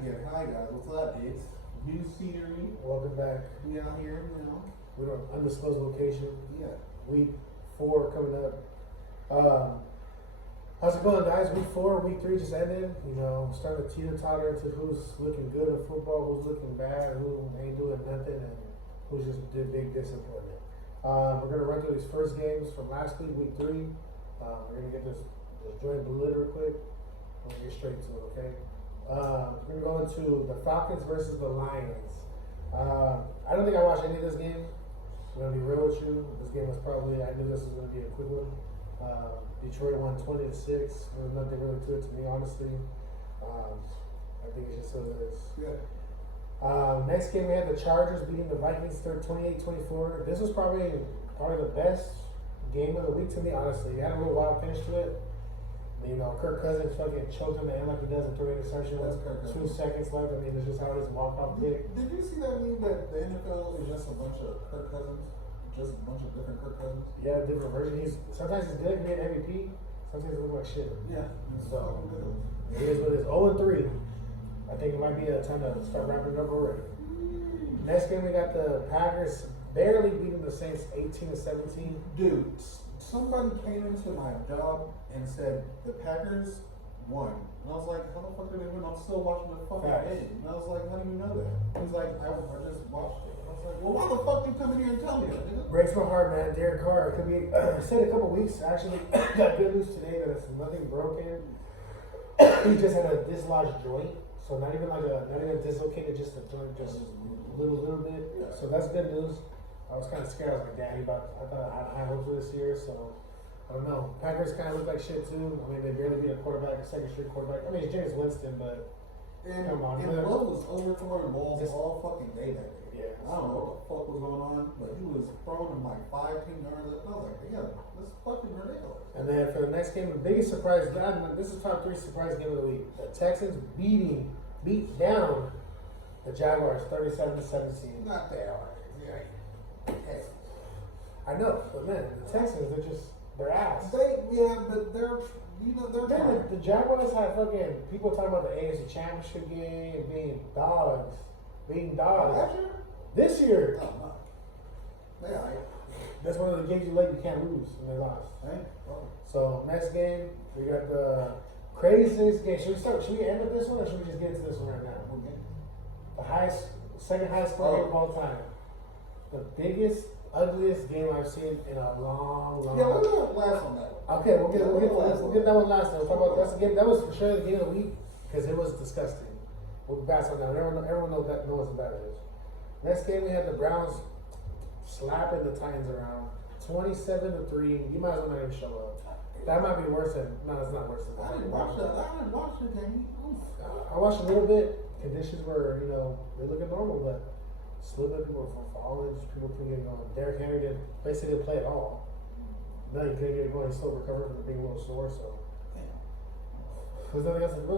again. Hi guys, what's up, dudes? New scenery. Welcome back. We out here, you know. We're on undisclosed location. Yeah. Week 4 coming up. How's it going, guys? Week 4, week 3 just ended. You know, starting to teeter-totter into who's looking good in football, who's looking bad, who ain't doing nothing, and who's just did big disappointment. We're gonna run through these first games from last week, week 3. We're gonna get this joint blue real quick. We'll get straight to it, okay? We're gonna go into the Falcons versus the Lions. I don't think I watched any of this game. I'm gonna be real with you. This game was probably, I knew this was gonna be a quick one. Detroit won 20-6. There was nothing really to it to me, honestly. I think it's just what it is. Yeah. Next game we had the Chargers beating the Vikings 28-24. This was probably the best game of the week to me, honestly. It had a little wild finish to it. You know, Kirk Cousins fucking choked him in the end like he does and threw an interception with 2 seconds left. I mean, it's just how it is, walk-off pick. Did you see that meme that the NFL is just a bunch of Kirk Cousins? Just a bunch of different Kirk Cousins? Yeah, different version. Sometimes he's good, he made MVP. Sometimes he looks like shit. Yeah. So, it is what it is. 0-3. I think it might be a time to start wrapping it up already. Next game, we got the Packers barely beating the Saints 18-17. Dude, somebody came into my job and said the Packers won. And I was like, how the fuck did they win? I'm still watching the fucking game. And I was like, how do you know that? He was like, I just watched it. I was like, well, why the fuck you come in here and tell me that, nigga? Breaks my heart, man. Derek Carr could be said a couple weeks. Actually, got good news today that it's nothing broken. He just had a dislodged joint, so not even dislocated, just a joint, just a little bit. Yeah. So that's good news. I was kind of scared. I was like, damn, I thought I had high hopes for this year. So I don't know. Packers kind of look like shit too. I mean, they barely beat a quarterback, a second straight quarterback. I mean, it's James Winston, but come on, and Lowe was overthrowing balls all fucking day that day. Yeah. I don't know what the fuck was going on, but he was throwing them like 5-10 yards. I was like, yeah, this is fucking ridiculous. And then for the next game, the biggest surprise, this is top 3 surprise game of the week. The Texans beat down the Jaguars 37-17. Not that hard. Yeah. Texans. I know, but man, the Texans, they're ass. But they're Man, the Jaguars had fucking people talking about the AFC Championship game being dogs. Last year? This year. Oh, no. They all right. That's one of the games you can't lose, and they lost. Hey? Oh. So next game, we got the craziest game. Should we end with this one, or should we just get into this one right now? Okay. The second highest score game of all time. The biggest, ugliest game I've seen in a long. Yeah, we're going last on that one. Okay, we'll get that one last time. We'll talk about that's the game. That was for sure the game of the week because it was disgusting. We'll pass on that. Everyone knows what that is. Next game we had the Browns slapping the Titans around 27-3. You might as well not even show up. That might be worse than it's not worse than that. I didn't watch the game. I watched a little bit. Conditions were, they're looking normal, but slipping, people were falling, people couldn't get going. Derrick Henry basically didn't play at all. No, he couldn't get it going. He's still recovering from the big little sore, so. What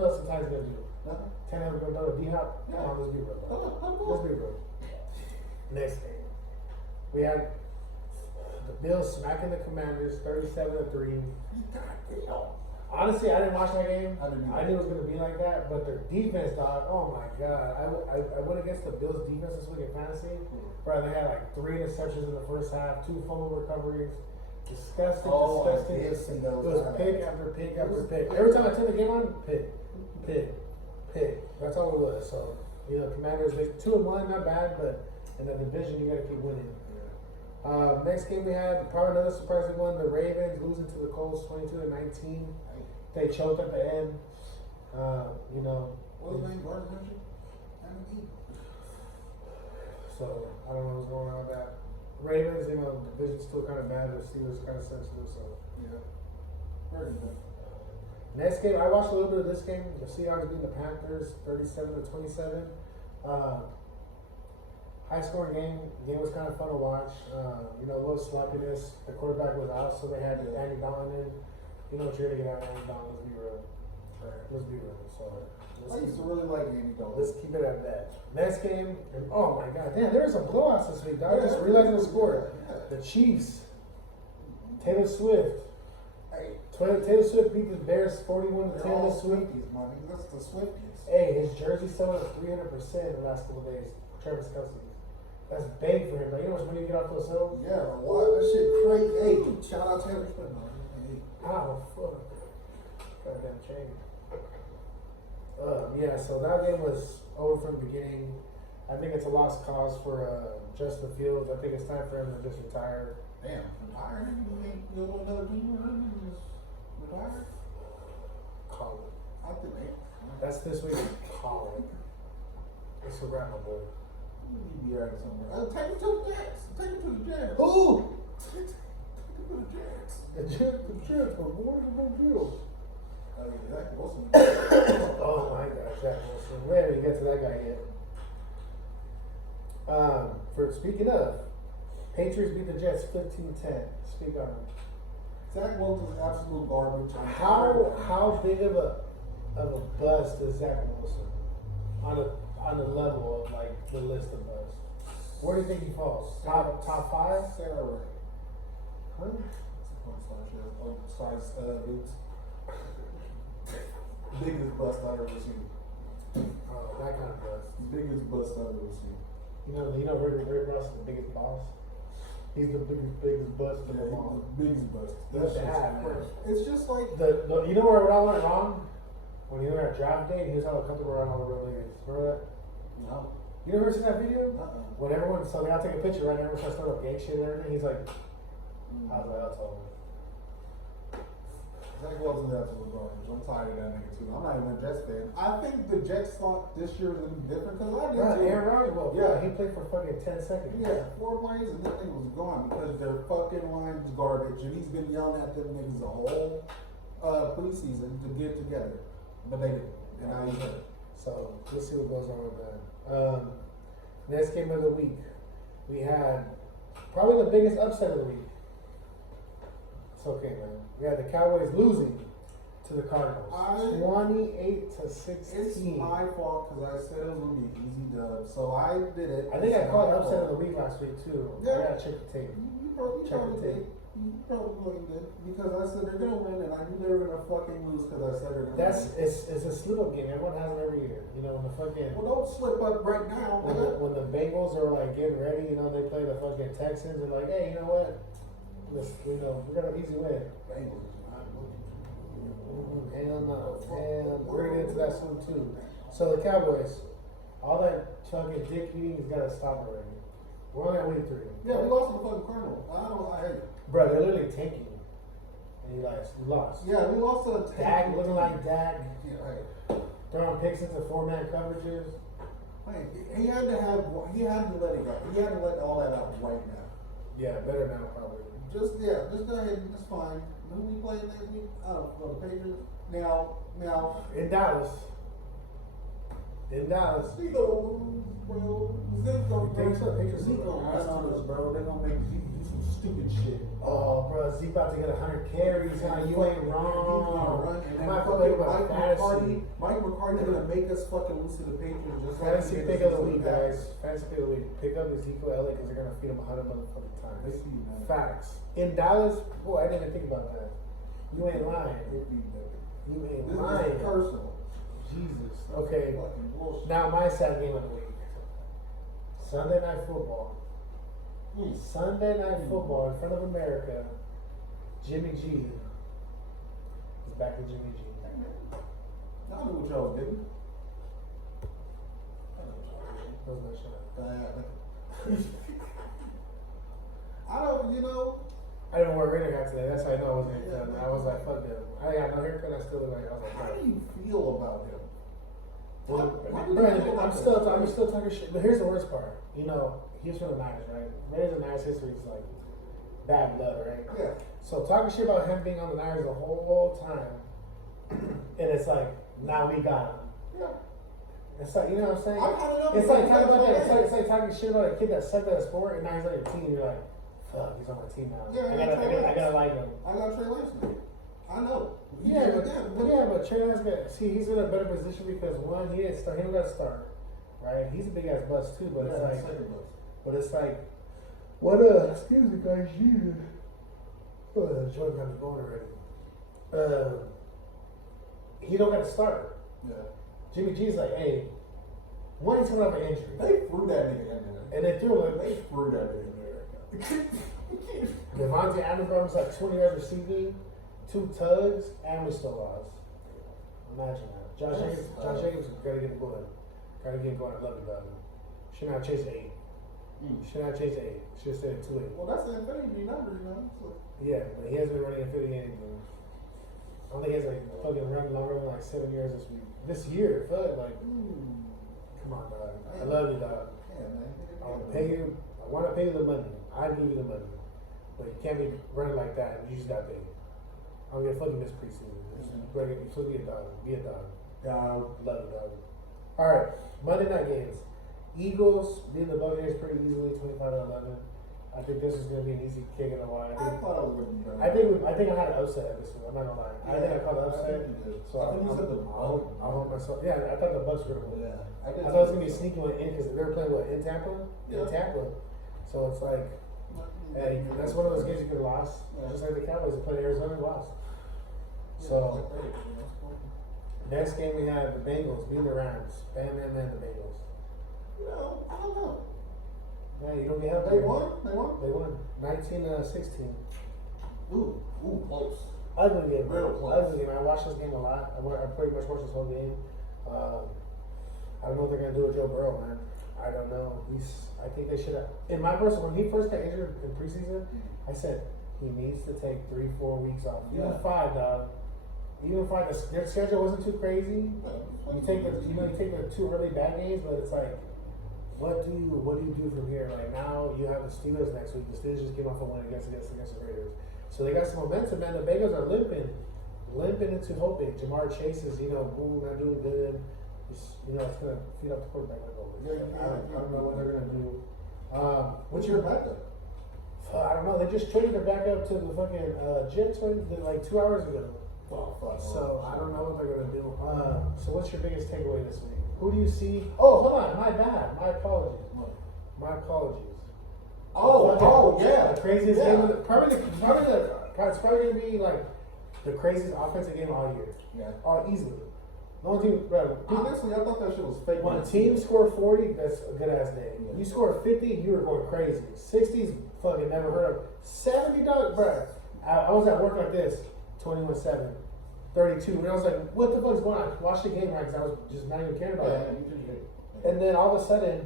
else the Titans gonna do? Nothing. Tannehill gonna throw to D-Hop? Yeah. Come on, let's be real, bro. Let's be real. Next game. We had the Bills smacking the Commanders 37-3. Honestly, I didn't watch that game. I knew it was going to be like that, but their defense, dog, oh my God. I went against the Bills' defense this week in fantasy. Bro, they had like 3 interceptions in the first half, 2 fumble recoveries. Disgusting. It was pick after pick after pick. Every time I turn the game on, pick. That's all it was. So, Commanders, 2-1, not bad, but in the division, you got to keep winning. Next game we had, probably another surprising one, the Ravens losing to the Colts 22-19. They choked at the end. What was his name? Gardner Minshew? So, I don't know what's going on with that. Ravens, the division's still kind of bad. The Steelers kind of sensitive, so. Yeah. Very good. Next game, I watched a little bit of this game. The Seahawks beating the Panthers 37-27. High scoring game. The game was kind of fun to watch. A little sloppiness. The quarterback was out, so they had Andy Dalton in. You know what you're gonna get out of Andy Dalton. Let's be real. Let's be real. So I used to really like Andy Dalton. let's keep it at that. Next game, and oh my God, damn, there were some blowouts this week. I just realized the score. The Chiefs. Taylor Swift. Hey, Taylor Swift beat the Bears 41-10 this week. Swifties, my nigga. That's the Swifties. Hey, his jersey sold up 300% in the last couple of days. Travis Kelce. That's big for him. Like, you know how much money you get off those sales? Yeah, like, what? That shit crazy. Hey, shout out Taylor Swift. No, hey. Oh, fuck. Goddamn chain. Yeah, so that game was over from the beginning. I think it's a lost cause for Justin Fields. I think it's time for him to just retire. Damn, retired? You know another team and just retired? Call it. I think they. That's this week. Call it. It's a wrap, my boy. He'd be right somewhere. Take him to the Jets. Take him to the Jets. Ooh! Take him to the Jets. The Jets, my boy, the big deal. Zach Wilson. Oh my gosh, Zach Wilson. We haven't even get to that guy yet. For speaking of, Patriots beat the Jets 15-10. Speak on it. Zach Wilson's absolute garbage. How big of a bust is Zach Wilson on the level of like the list of busts? Where do you think he falls? Top five? Sarah Ray. Huh? Size boots. Biggest bust I've ever seen. Oh, that kind of bust. Biggest bust I've ever seen. You know Rick Ross is the biggest boss. He's the biggest bust of them all. The biggest bust. That's That's bad, man. It's just like The you know where I went wrong? When he went on draft day, he was hella comfortable around all the real niggas. Remember that? no. You never seen that video? Uh-uh. When everyone, so they all take a picture, right? Everyone starts throwing up gang shit and everything. He's like, I was like, that's all. Zach Wilson's absolute garbage. I'm tired of that nigga too. I'm not even a Jets fan. I think the Jets thought this year was gonna be different because I did too. Aaron Rodgers, well, Yeah. he played for fucking 10 seconds. Yeah, 4 plays and that nigga was gone because their fucking line's garbage and he's been yelling at them niggas the whole preseason to get together. But they didn't. And now he's hurt. So let's see what goes on with that. Next game of the week, we had probably the biggest upset of the week. It's okay, man. We had the Cowboys losing to the Cardinals, 28-16. It's my fault because I said it was gonna be an easy dub, so I did it. I think I It's called my upset of fault. the week last week too. Yeah. I gotta check the tape. You probably Check the did. tape. You probably did because I said they're gonna win, and I knew they were gonna fucking lose because I said they're gonna That's win. it's a slip up game. Everyone has them every year. You know, when the fucking Well, don't slip up right now. when the Bengals are like getting ready, you know, they play the fucking Texans and like, hey, you know what? We got an easy win. Bengals is not looking. Hell no. And we're gonna get into that soon too. So the Cowboys, all that fucking dick eating has gotta stop already. We're only at week 3. Yeah, we lost to the fucking Cardinals. I hate it. Bro, they're literally tanking. And you guys lost. Yeah, we lost to the Dak looking like Dak, Yeah, right. throwing picks into 4-man coverages. Man, he had to let it go. He had to let all that out right now. Yeah, better now probably. Just go ahead. It's fine. Who we play next week? Oh, well, the Patriots. Now, In Dallas. Zico, bro. Zico, Patriots- Patriots- Zico, run on us, bro. They're gonna make Zeke do some stupid shit. Oh, bro, Zeke about to get 100 carries. Huh? You ain't He's wrong. gonna run, and I'm then not fucking talking about Mike fantasy. McCarthy gonna make us fucking lose to the Patriots. Just like Fantasy he did pick to of the the week, Packers. guys. Fantasy pick of the week. Pick up Ezekiel Elliott because they're gonna feed him 100 motherfucking They times. see you, man. Facts. In Dallas, boy, I didn't even think about that. You ain't lying. They beat them. You ain't This lying. is personal. Jesus. Okay. Fucking bullshit. Now my sad game of the week. Sunday Night Football. Mm. Sunday Night Football in front of America. Jimmy G is back to Jimmy G. Hey, man. Y'all knew what y'all was getting. That was my shot. I don't, I didn't wear a Raider hat today. That's how I know I wasn't getting done. I was like, fuck them. I got no haircut. I still look like I was like, how fuck. do you feel about him? How do you Bro, feel about I'm still talking shit. But here's the worst part. You know, he's from the Niners, right? Raiders and Niners history is like bad blood, right? Yeah. So talking shit about him being on the Niners the whole time, and it's like, now we got him. Yeah. It's like, you know what I'm saying? I've had enough It's of like that. talking about that. It's like talking shit about a kid that sucked at a sport, and now he's on your team. You're like, fuck, he's on my team now. Yeah, I gotta like him. I got Trey Lance now. I know. Yeah, but Trey Lance he's in a better position because one, he didn't got to start, right? He's a big ass bust too, but it's like, what excuse me guys, Jesus. Oh, the joint got me going already. He don't got to start. Yeah. Jimmy G's like, hey, when he's coming off an injury, They threw that nigga in there. and they threw like They threw that nigga in there. Devontae Adams was like 20 yards receiving, 2 tugs, and we still lost. Imagine that. Josh Jacobs gotta get going. Gotta get going. I love you, dog. Should not chase 8. Should not chase 8. Should have stayed at 2-8. Well, that's the infinity number, you know. So. Yeah, but he hasn't been running at 50 anything. I don't think he has like fucking run longer than like 7 years this week. This year, fuck, like, come on, dog. I love you, dog. Yeah, man. I want to pay you. I want to pay you the money. I give you the money, but you can't be running like that. And you just got paid. I don't give a fuck you miss preseason. You still be a dog. Be a dog. Dog, love you, dog. All right, Monday night games. Eagles beating the Buccaneers pretty easily, 25-11. I think this is gonna be an easy kick in the wire. I thought I was going to be done. I think I had an upset this week. I'm not gonna lie. I think I called an upset. So I think you said the I hope myself. Yeah, I thought the Bucks were gonna win. Yeah. I thought it was gonna be a sneaky one in because they were playing in Tampa. Yeah. In Tampa. So it's like, hey, that's one of those games you could have lost. Yeah. Just like the Cowboys that played Arizona and lost. So next game we have the Bengals beating the Rams. Bam, the Bengals. No, I don't know. Yeah, you don't be happy. They won? They won? They won. 19-16. Ooh, close. Ugly game. Real close. Ugly game. I watched this game a lot. I pretty much watched this whole game. I don't know what they're gonna do with Joe Burrow, man. I don't know. I think they should have. In my person, when he first got injured in preseason, I said he needs to take 3-4 weeks off. Even Yeah. 5, dog. Even 5. Their schedule wasn't too crazy. You take the 2 early bad games, but it's like, what do you do from here? Like now you have the Steelers next week. The Steelers just came off a win against the Raiders, so they got some momentum. Man, the Bengals are limping into hoping. Jamar Chase is boom, not doing good. It's gonna feed up the quarterback like always. I don't know what they're gonna do. What's your backup? I don't know. They just traded their backup to the fucking Jets like 2 hours ago. Oh, fuck. So I don't know what they're gonna do. So what's your biggest takeaway this week? Who do you see? Oh, hold on. My bad. My apologies. My apologies. Oh, yeah. The craziest Yeah. game of it's probably gonna be like the craziest offensive game all year. Yeah. Oh, easily. The only team, bro. Honestly, I thought that shit was fake. When a team score 40, that's a good ass day. Yeah. You score 50, you were going crazy. 60's fucking never heard of. 70, dog, bro. I was at work like this, 21-7, 32, and I was like, what the fuck is going on? I watched the game right because I was just not even caring about Yeah, it. you did it. And then all of a sudden,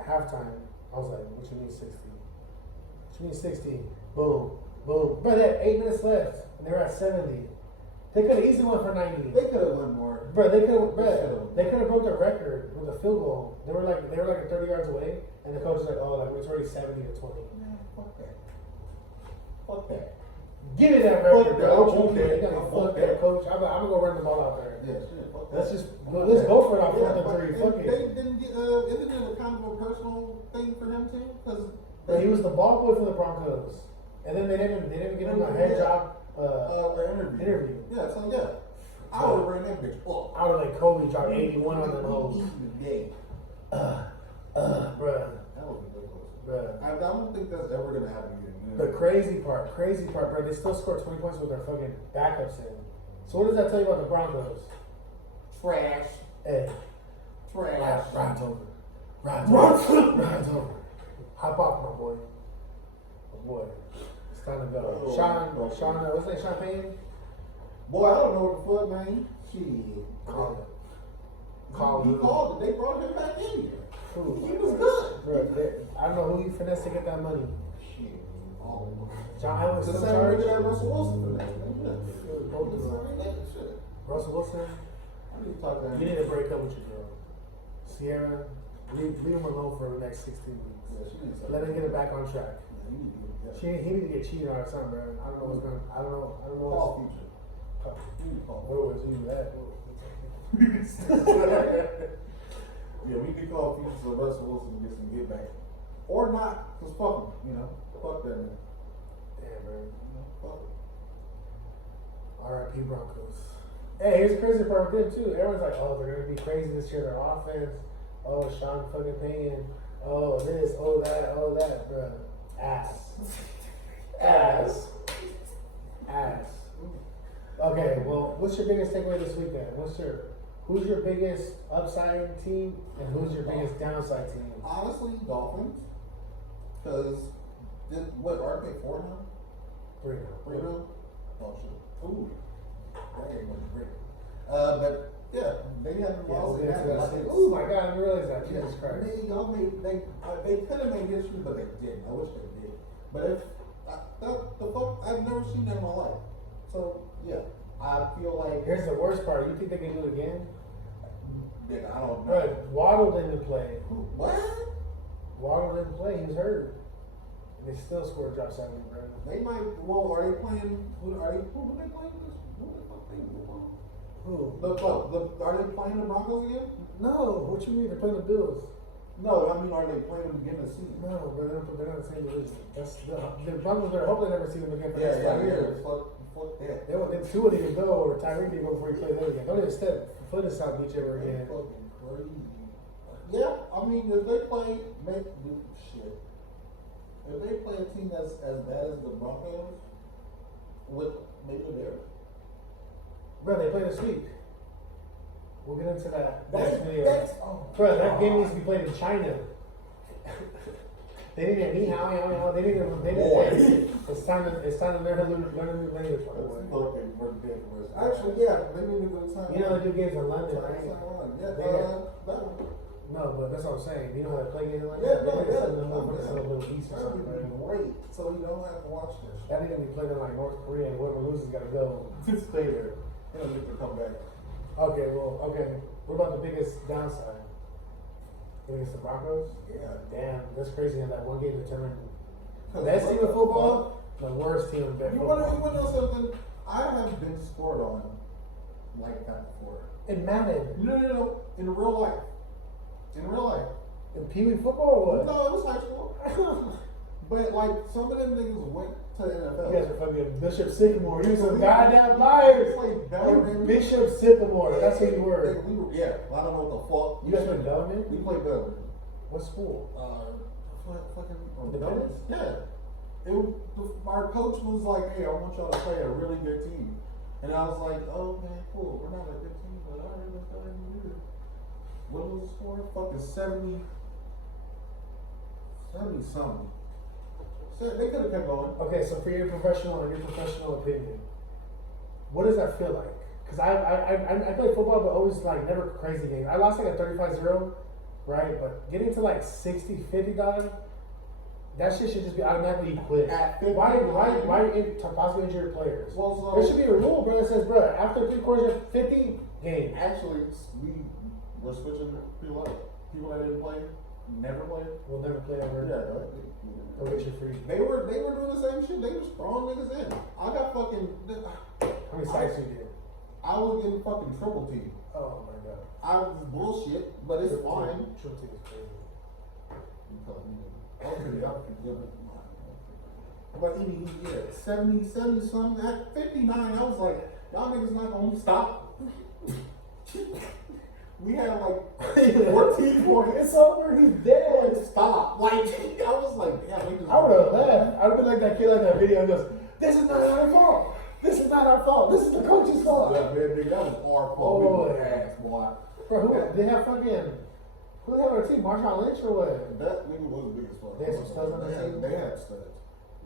halftime, I was like, what you mean 60? What you mean 60? Boom, boom. Bro, they had 8 minutes left, and they were at 70. They could have easily went for 90. They could have won more. Bro, they could have broke their record with a field goal. They were like 30 yards away, and the coach was like, oh, like it's already 70-20. Man, fuck that. Fuck that. Give me that record, Fuck that. bro. I want that. You gotta fuck that, coach. I'm gonna go run the ball out there. Yeah, shit. Fuck that. Let's go for it off Yeah, 4th and 3. Fuck they it. didn't get, isn't it a kind of a personal thing for him too? Because But he was the ball boy for the Broncos, and then they didn't give him a head job interview. Yeah, so yeah. I would have ran that bitch up. I would like Kobe dropped 81 on them hoes. Bruh. Bruh. That was ridiculous. Bruh. I don't think that's ever gonna happen again. The crazy part, bro, they still scored 20 points with their fucking backups in. So what does that tell you about the Broncos? Trash. Hey, Trash. ride's over. Ride's over. Hop off, my boy. My boy. It's time to go. Oh, Sean, okay. what's that, Sean Payne? Boy, I don't know what the fuck, man. Shit. Call it. He Call called it. They brought him back in here. Who? He was good. Bro, I don't know who you finessed to get that money. Shit. Oh. John Elway The still in same charge? nigga that Russell Wilson for that, man. Both of them. Shit. Russell Wilson, I need to talk to him. you need to break up with your girl. Sierra, leave him alone for the next 16 weeks. Yeah, she needs to Let him get it back on track. Yeah, he need to do it. He need to get cheated on or something, man. I don't know what's going. I don't know. Call Future. You need to call. Where was you at? Yeah, we could call Future so Russell Wilson can get some get back. Or not, cause fuck him, Fuck that man. Damn, man. Fuck him. R.I.P. Broncos. Hey, here's the crazy part with them too. Everyone's like, oh, they're gonna be crazy this year. Their offense. Oh, Sean fucking Payne. Oh, this. Oh, that, bro. Ass. Okay, well, what's your biggest takeaway this weekend? Who Who's your biggest upside team and who's your biggest downside team? Honestly, Dolphins. Because, what, aren't they 4 now? 3 now. 3 now? Oh, shit. Ooh. That ain't much great. But, yeah, they had the balls. Oh my god, I didn't realize that. Jesus Christ. They could have made history, but they didn't. I wish they did. But if, the fuck, I've never seen that in my life. So, yeah, I feel like. Here's the worst part. You think they can do it again? I don't know. Bro, Waddle didn't play. What? Waddle didn't play. He was hurt. They still scored drop 7, bro. They might. Well, are they playing? Who they playing? Who the fuck they playing? Who? Are they playing the Broncos again? No. What you mean? They're playing the Bills. No, I mean, are they playing them again this season? No, but they're not the same division. That's the Broncos. They're hoping they never see them again for the next 5 years. Fuck that. They Tua didn't go, or Tyreek didn't go before he played them again. Don't even step foot in South Beach ever again. That's fucking crazy. Yeah, I mean, if they play, shit. If they play a team that's as bad as the Broncos, with maybe they're. Bro, they played this week. We'll get into that next video. Bro, That game needs to be played in China. They didn't need how they didn't. It's time to learn a new language. Fucking ridiculous. Actually, yeah, maybe we go to Taiwan. You know they do games in London, right? Yeah, No, but that's what I'm saying. You know how to play games like Yeah, that? no, They yeah. send them over to some little east or That something. would be Right? great. So you don't have to watch this. That ain't gonna be played in like North Korea, and whoever loses got to go. Stay there. You don't need to come back. Okay. What about the biggest downside? Against the Broncos? Yeah. Damn, that's crazy. How that one game determined Cause best what team of the football, the worst team in fuck? You football. wanna know something? I have been scored on like that before. It mattered. No. In real life. In real life. In Pee Wee football or what? No, it was high school. But like some of them niggas went to the NFL. You guys are fucking Bishop Sycamore. You some We- goddamn we liars. played Bellarmine. Bishop Sycamore. That's who you were. Yeah, I don't know what the fuck. You guys played Bellarmine? We played Bellarmine. What school? Fucking Independence? Yeah. Our coach was like, "Hey, I want y'all to play a really good team," and I was like, "Oh man, cool. We're not a good team, but all right, let's go ahead and do it." What was the score? Fucking 70 something. So they could have kept going. Okay, so for your professional opinion, what does that feel like? Because I play football, but always like never crazy games. I lost like a 35-0, right? But getting to like 60-50 $, that shit should just be automatically quit. At 50, Why possibly injure your players? Well, so There should be a rule, bro, that says, bro, after 3 quarters, 50 game. actually, we're switching people up. People that didn't play, never played. We'll never play ever. Yeah, Go get your free. They were doing the same shit. They was throwing niggas in. I got fucking. How many sacks you did? I was getting fucking triple team. Oh my god. I was bullshit, but it's fine. Triple team is crazy. But yeah, 70 something. At 59, I was like, y'all niggas not gonna stop. We had like 14 points. It's over. He's dead. Stop. Like, I was like, yeah, niggas. I would have laughed. I would have been like that kid like that video and goes, "This is not our fault. This is not our fault. This is the coach's fault." Yeah, man, nigga, that was our fault. We were ass, boy. Bro, who they have fucking? Who they have on their team? Marshawn Lynch or what? That nigga was big as fuck. They had some studs on the team? They had studs.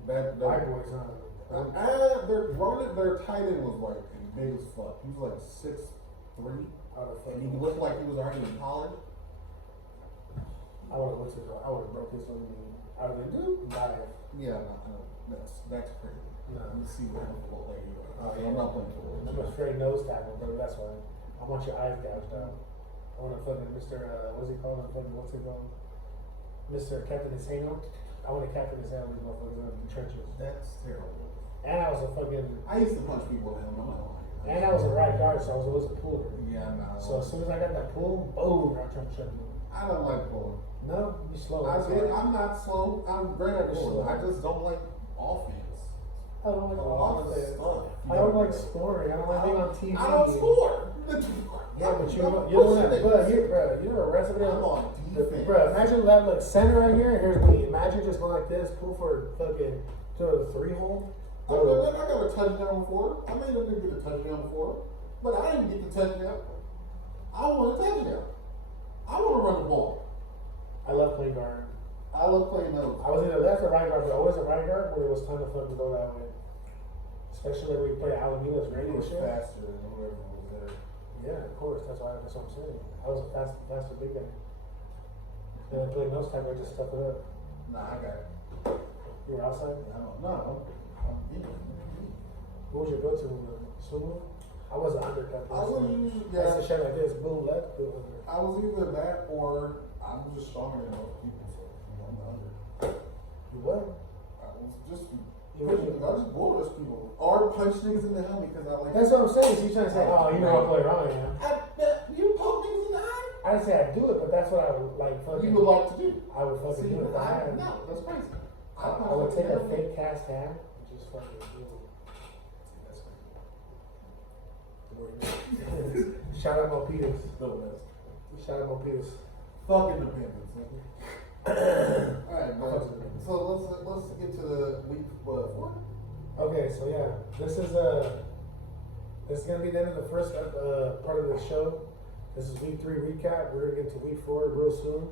That White boys, huh? their tight end was like big as fuck. He was like 6'3", and he looked like he was already in college. I would have broke his one knee. I would have been live. Yeah, no, that's crazy. No. Let me see what football they do. I'm not playing football. I'm a straight nose tackle, brother. That's why. I want your eyes gouged out. I want to fucking Mr. What's he called? What's it called? Mr. Captain Insano. I want to captain his hand with these motherfuckers in the trenches. That's terrible. And I was a fucking. I used to punch people in the helmet. And I was a right guard, so I was always a puller. Yeah, no. So as soon as I got that pull, boom, I tried to shut you. I don't like pulling. No, you slow. I'm not slow. I'm great at You're pulling. slow. I just don't like offense. I don't like A lot of offense. stuff. I don't like scoring. I don't like being on TV. I don't score. Yeah, but you're the one that, you're a resident. I'm on defense. Bro, imagine that, look, center right here, and here's me. Imagine just going like this, pull for fucking to the 3-hole. I got a touchdown before. I made a nigga get a touchdown before, but I didn't get the touchdown. I want a touchdown. I want to run the ball. I love playing guard. I love playing those. I was either left or right guard, but always a right guard where it was time to fucking go that way. Especially when we play Alamina's He radio was shit. faster than whoever was there. Yeah, of course. That's what I'm saying. I was a faster big guy. Then I played nose tackle. I just stuck it up. Nah, I got it. You were outside. I don't know. I'm in. What was your go-to move? Swing move? I was an undercut. I was usually, I used to yeah, shit like this. Boom left, boom under. I was either that or I'm just stronger than most people, so you know, I'm the under. You what? I was just You I what? just bulldoze people or punch niggas in the helmet because I like. That's what I'm saying. So you trying to say, oh, you know what player I am? I bet you poke niggas in the eye. I didn't say I'd do it, but that's what I would like. Fucking, You would like to do. I would fucking See, do it. If I had. no, that's crazy. I would take a fake cast hand and just fucking do it. Shout out Mo Peters. Still best. Shout out Mo Peters. Fuck independence, nigga. Alright, but so let's get to the week 4. Okay, so yeah, this is gonna be the end of the first part of the show. This is week 3 recap. We're gonna get to week 4 real soon.